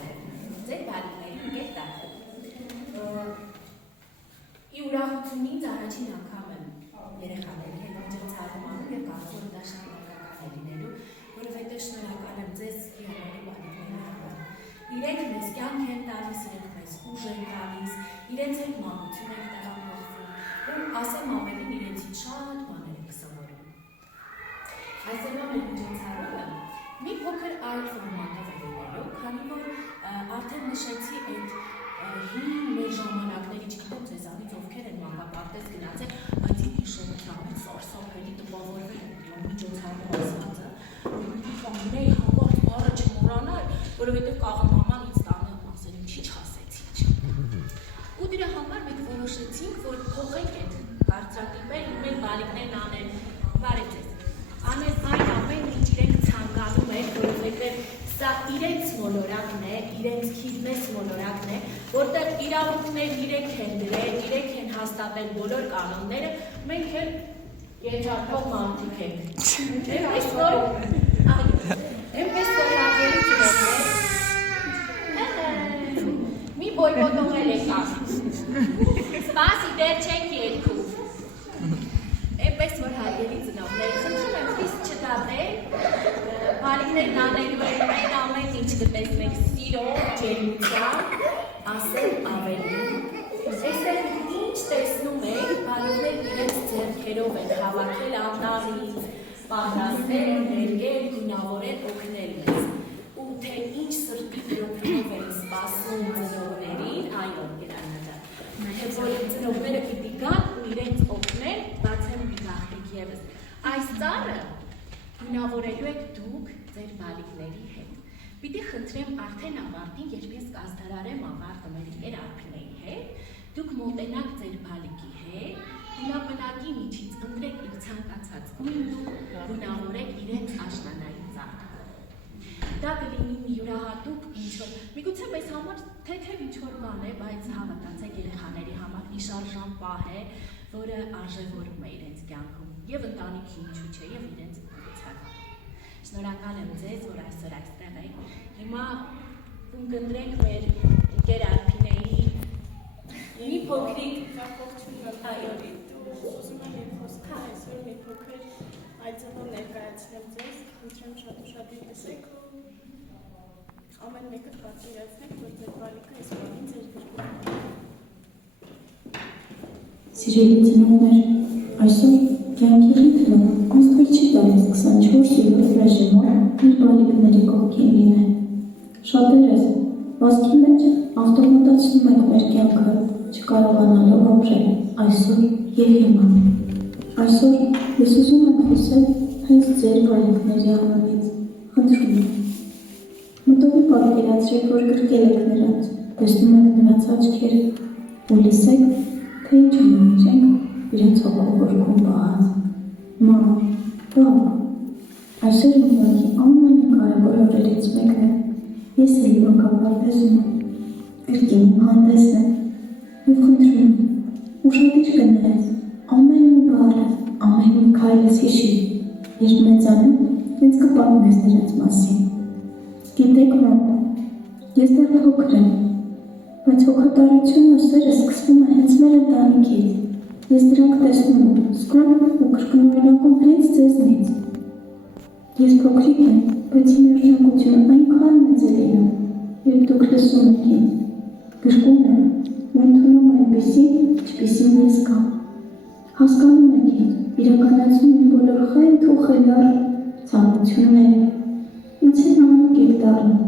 ձեր բալիկների կետակը։ Ի ուրախություն ինձ առաջին անգամ եմ երեխաների հետ միջոցառում անում և կարծում դա շարունակական է լինելու, որովհետև շնորհակալ եմ ձեզ հիանալի բալիկների համար։ Իրենք մեզ կյանք են տալիս, իրենք մեզ ուժ են տալիս, իրենց հետ մանություն են տեղափոխվում, ու ասեմ ավելին իրենցից շատ բաներ ենք սովորում։ Այսօրվա մեր միջոցառումը մի փոքր այլ ֆորմատով է լինելու, քանի որ արդեն նշեցի այդ հին մեր ժամանակների, չգիտեմ ձեզանից ովքեր են մանկապարտեզ գնացել, բայց իմ հիշողությամբ է սարսափելի տպավորվել միջոցառում ասվածը, կանգնեի հապարտ բառը չմոռանալ, որովհետև կաղամաման ինձ տանը ասել ինչի չասեցի։ Ու դրա համար մենք որոշեցինք, որ փոխենք այդ կարծրատիպերը, մեր բալիկներն անել այն ամեն ինչ իրենք ցանկանում են, որովհետև սա իրենց մոլորակն է, իրենց քիվնես մոլորակն է, որտեղ իրավունքներ իրենք են դրել, իրենք են հաստատել բոլոր կանոնները, մենք էլ երջարկող մարդիկ ենք։ Էնպես որ հատերի ծնողներ, մի բոյկոտողել եք սպասի դեր չենք երկու։ Էնպես որ հատերի ծնողներ, խնդրում եմ խիստ չտատել, բալիկներն անելու են ամեն ինչ կտեսնեք սիրով, ջերմությամբ, ասել ավելին։ Այստեղ ինչ տեսնում եք, բալիկներն իրենց ձեռքերով են հավաքել անտառից, պատրաստել են, ներկել, գունավորել, օգնել մեզ։ Ու թե ինչ սրտի դրոփելով են սպասում ծնողներին, այո, գրանադա։ Թե որ ծնողները պիտի գան ու իրենց օգնեն, բացեմ մի գաղտնիք ևս։ Այս ծառը գունավորելու եք դուք ձեր բալիկների հետ։ Պիտի խնդրեմ արդեն ավարտին, երբ ես կազդարարեմ ավարտը մեր իր արփինեի հետ, դուք մոտենաք ձեր բալիկի հետ, գունապնակի միջից ընտրեք իր ցանկացած գույն ու գունավորեք իրենց աշնանային ծառը։ Դա կլինի մի յուրահատուկ ինչ-որ, միգուցե մեզ համար թեթև ինչ-որ բան է, բայց հավատացեք երեխաների համար մի շարժան պահ է, որը արժևորում է իրենց կյանքում, և ընտանիքի ինչու չէ, և իրենց ցանկանում։ Շնորհակալ եմ ձեզ, որ այսօր այստեղ եք։ Հիմա կընտրենք մեր ընկեր Արփինեի մի փոքրիկ ուզում եմ մի խոսքը այսօր մի փոքր այցելով ներկայացնեմ ձեզ, խնդրեմ շատ ուշադիր լսեք ու ամեն մեկը պատկերացնեք, որ ձեր բալիկը այս բանին ձեր գրկում է։ Սիրելի ծնողներ, այսօր կյանքի ռիթմը անձնվել չի տալիս 24/7 ռեժիմով իր բալիկների կողքին լինել։ Շատերս վազքի մեջ ավտոմատացնում ենք մեր կյանքը, չկարողանալով ապրել այսօր և հիմա։ Այսօր ես ուզում եմ խոսել հենց ձեր բալիկների անունից, խնդրում եմ։ Մտովի պատկերացրեք, որ գրկել եք նրանց, տեսնում եք նրանց աչքերը ու լսեք, թե ինչ անունից ենք իրենց հոգով պահած։ Մամ, պապ, այսօր մտքի ամենակարևոր օրերից մեկն է, ես էի մանկապարտեզում եմ, կրկինում հանդեսն է, և խնդրում եմ, ուշադիր կներես, ամեն մի բառը, ամեն մի քայլս հիշի, երբ մեծանում, ինձ կպատմես նրանց մասին։ Գիտեք մամ, ես դեռ փոքր եմ, բայց հոգատարությունն ու սերը սկսվում է հենց մեր ընտանիքից։ Ես դրանք տեսնում եմ, զգում ու կրկնօրինակում հենց ձեզնից։ Ես փոքրիկ եմ, բայց իմ օրինակությունը այնքան մեծ է լինում, երբ դուք լսում եք ինձ, գրկում եմ ու ընդունում այնպիսի, ինչպիսին ես կամ։ Հասկանում եք ինձ, իրականացնում եմ բոլոր խենթ ու խելառ ցանկությունները։ Ինձ հետ ամուկ եք դառնում,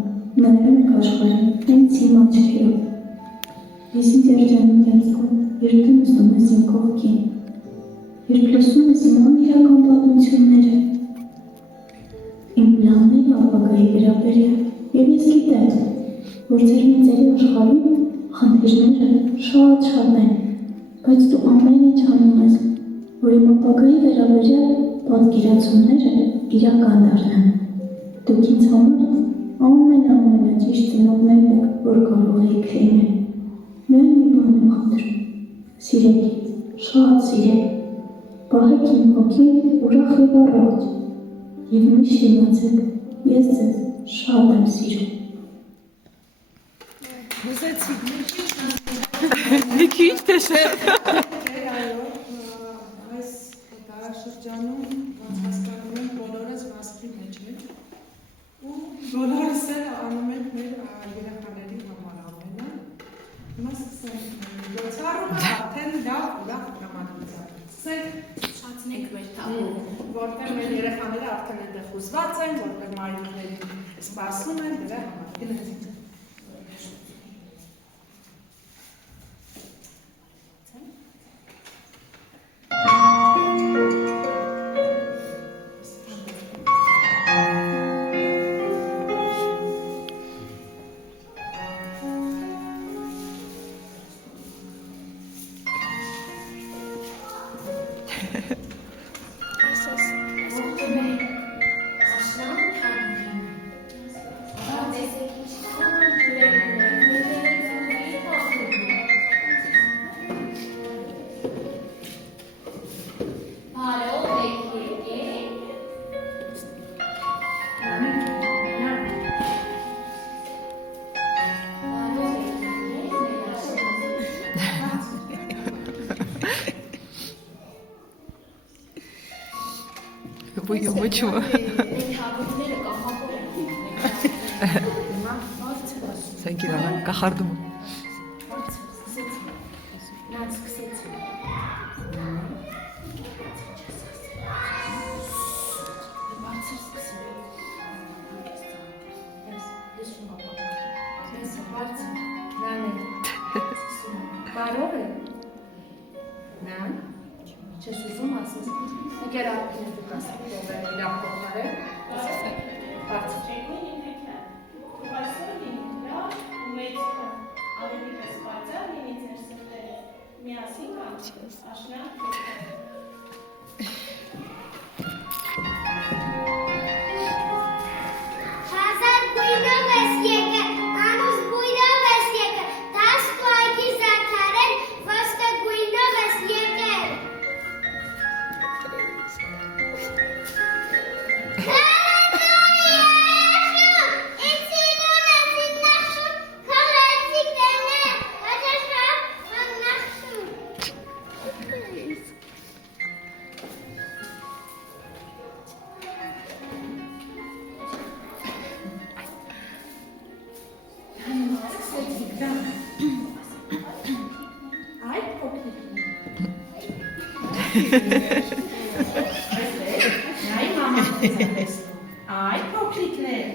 նայում եք աշխարհին հենց իմ աչքերով։ Ես ինձ երջանիկ եմ զգում, երբ դու նստում ես իմ կողքին, երբ լսում ես իմ անիրական պատմությունները, իմ պլանները ապագայի վերաբերյալ, և ես գիտեմ, որ ձեր մեծերի աշխարհում խնդիրները շատ են, բայց դու ամեն ինչ անում ես, որ իմ ապագայի վերաբերյալ պատկերացումները իրական դառնան։ Դուք ինձ համար ամենաճիշտ ծնողներն եք, որ կարող եք լինել։ Միայն մի բան եմ խնդրում, սիրեք ինձ, շատ սիրեք, պահեք իմ հոգին ուրախ և առողջ, և միշտ իմացեք, ես ձեզ շատ եմ սիրում։ Մի քիչ թե շատ։ Այս տարաշրջանում հասկանում ենք բոլորս վազքի մեջ ենք ու բոլորս էլ անում ենք մեր երեխաների համար ամենը։ Հիմա սկսենք գոցարումը արդեն լավ դրամատուրգիա։ Սկսենք Շացնենք մեր թափը։ որտեղ մեր երեխաները արդեն այնտեղ խոզված են, որտեղ մայրիկներին սպասում են դրա համար։ Գնացինք։ Ոչ ոք։ Թափները կախապոր են։ Սենքի դառան կախարդում։ Նա սկսեց։ Բարձր սկսել։ Ես բարձր։ Նան է։ Բարով է։ Նան։ Չես ուզում ասես։ Եկեր ապին դուք ասեք, ով է իրավ փոխարել։ Բարձր։ Ay, mamá, ay, փոքրիկներ։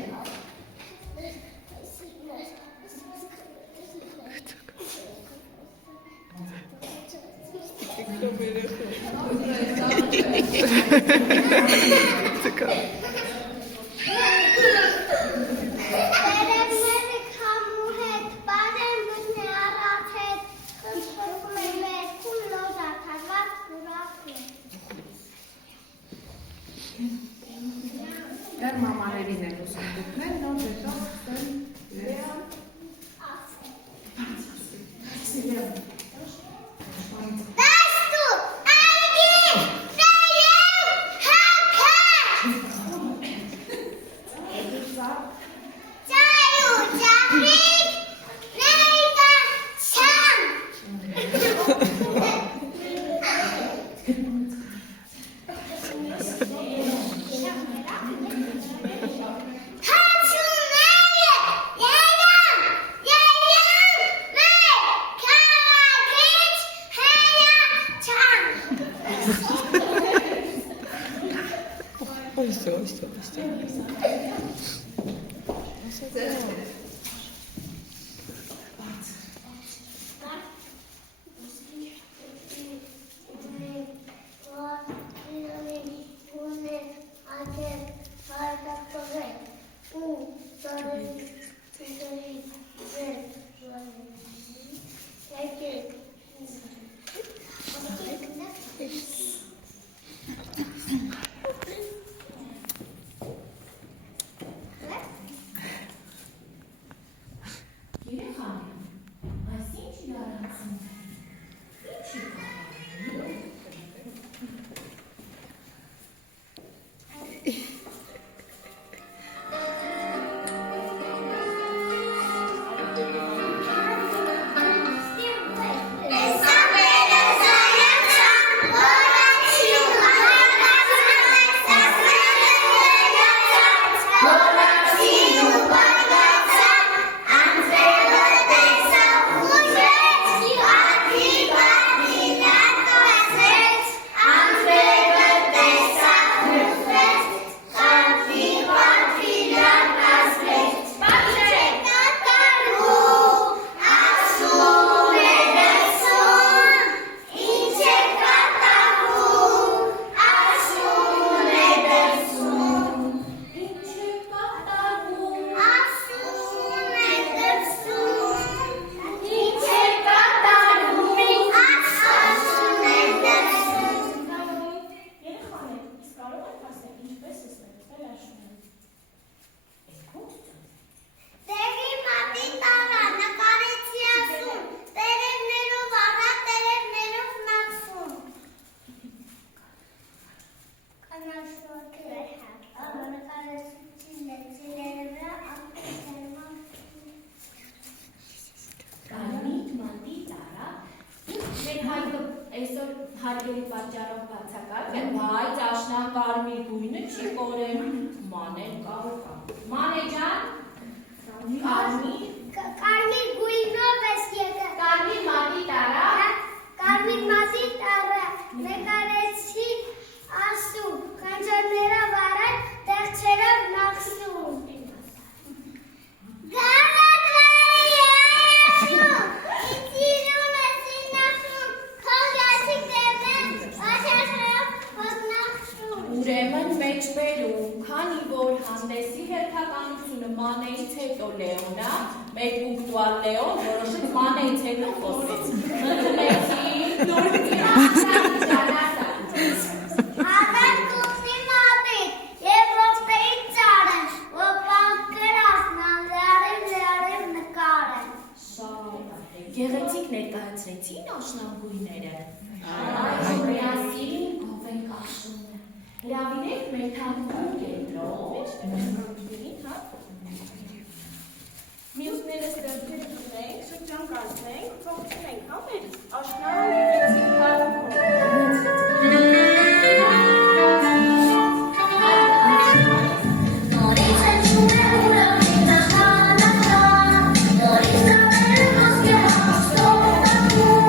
Դեռ մամաներին են ուսում դուքնել, նոր դետով սկսեն Այսօր հարգելի պատճառով բացակայք է, բայց աշնան կարմիր գույնը չի կորել, մանեն կարող կա։ Մանե ջան, Կարմիր գույնով ես եկել։ կարմիր մատի տարա, Կարմիր մատի տարը նկարեցի ասում, խնջարներով արել, տեղջերով նախսում։ Գարատվայի ասում, իցիրում ես ինախում, խողյացիկ դերնեն, աշաշրով հոտնախսում։ ուրեմն մեջ բերում, քանի որ հանդեսի հերթականությունը մանեից հետո Լեոնա, մեր պունկտուալ Լեոն որոշեց մանեից հետո խոսեց։ Ընդունեցի, նորից Ադար կուղնի մատիկ, և ողտեի ծարեն, ոպան կրասնան, լարիվ նկարեն։ Գեղեցիկ ներկայացրեցին աշնան գույները։ Միասին գովենք աշունը։ Հրավիրեք մեր թանկուն կենտրոն։ Մյուսները ստեղծել ունենք, Շրջան կանցնենք, փոխենք համեր, աշնան գեղեցիկ հարուքով։ Նորից են շուներ ուրավի նախանախան, նորից նավերը խոսք է հաստոտակում,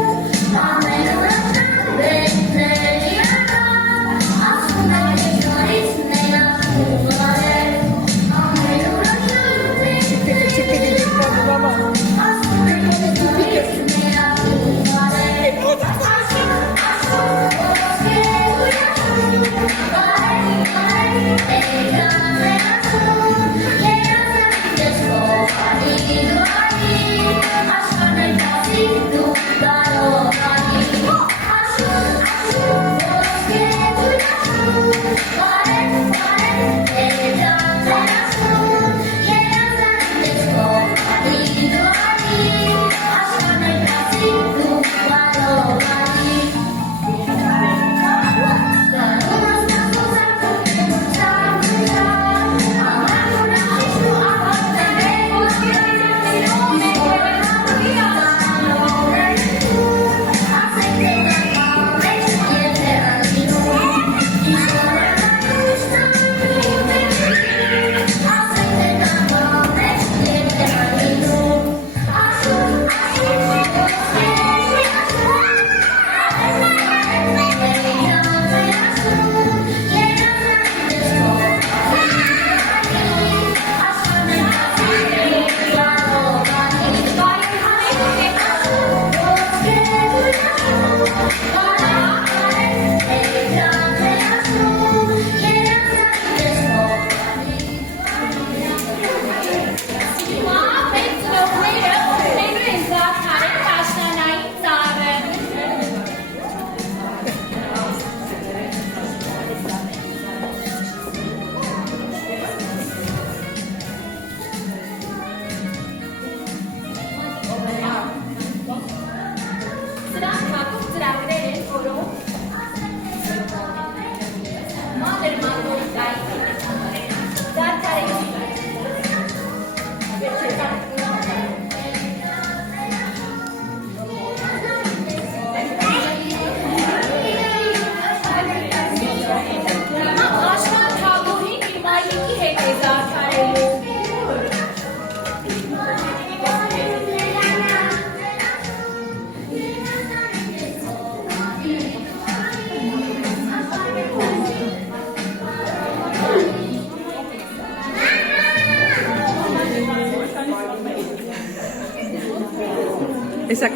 ամեն ուրավնան բերքների ական, ասում է նորից ներախում վարել, ամեն ուրավնան բերքների ական, ասում է նորից ներախում վարել, հետ է զարդարելու։ Esa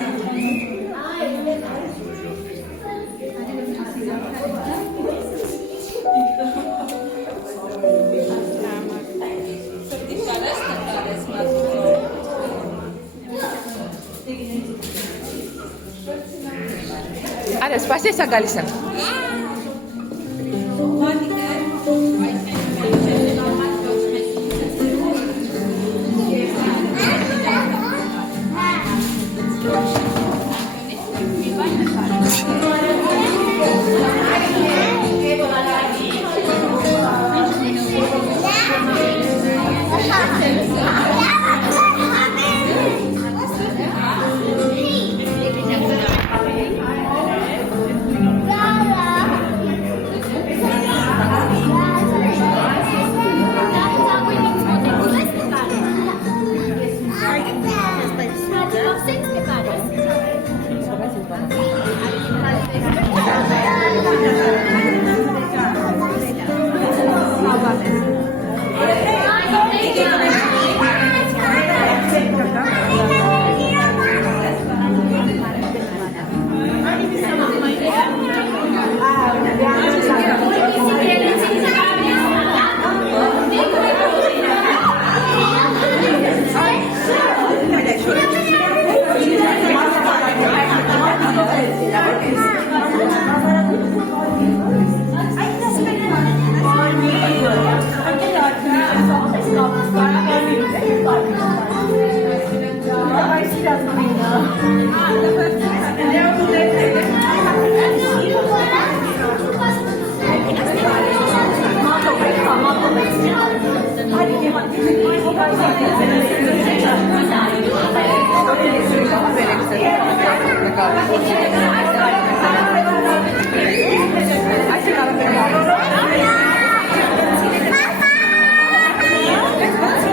Ara, spasi esa galisa.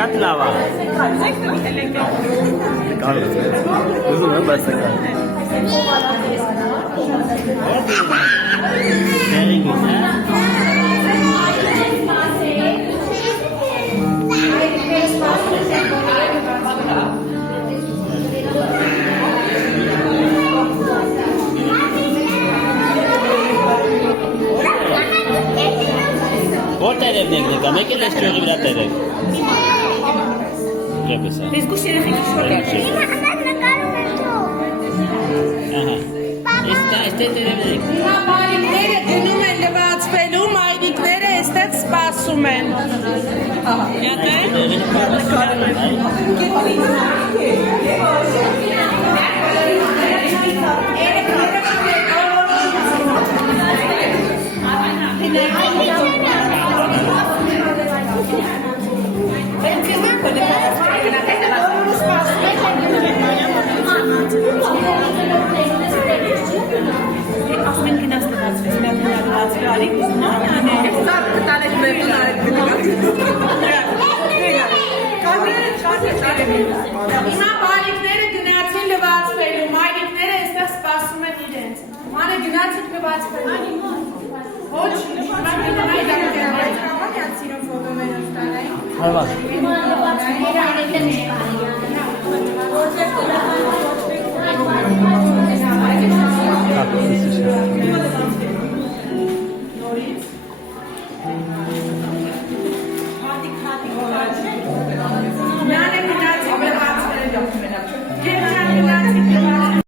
Katlava. Uzun mu basaka? Very good. What are you doing? Come here, let's show you that. Discuss երեխեք շոկեր։ Este terevnek։ Հիմա մայրիկները գնում են լվացվելու, մայրիկները այստեղ սպասում են։ Հիմա բալիկները գնացին լվացվելու, մայրիկները այստեղ սպասում են իրենց։ Մանե գնացիք լվացվելու։ Ոչ, հիմա գնայք սիրում ֆոտոներ ստանային։ Հարվա։ Նորից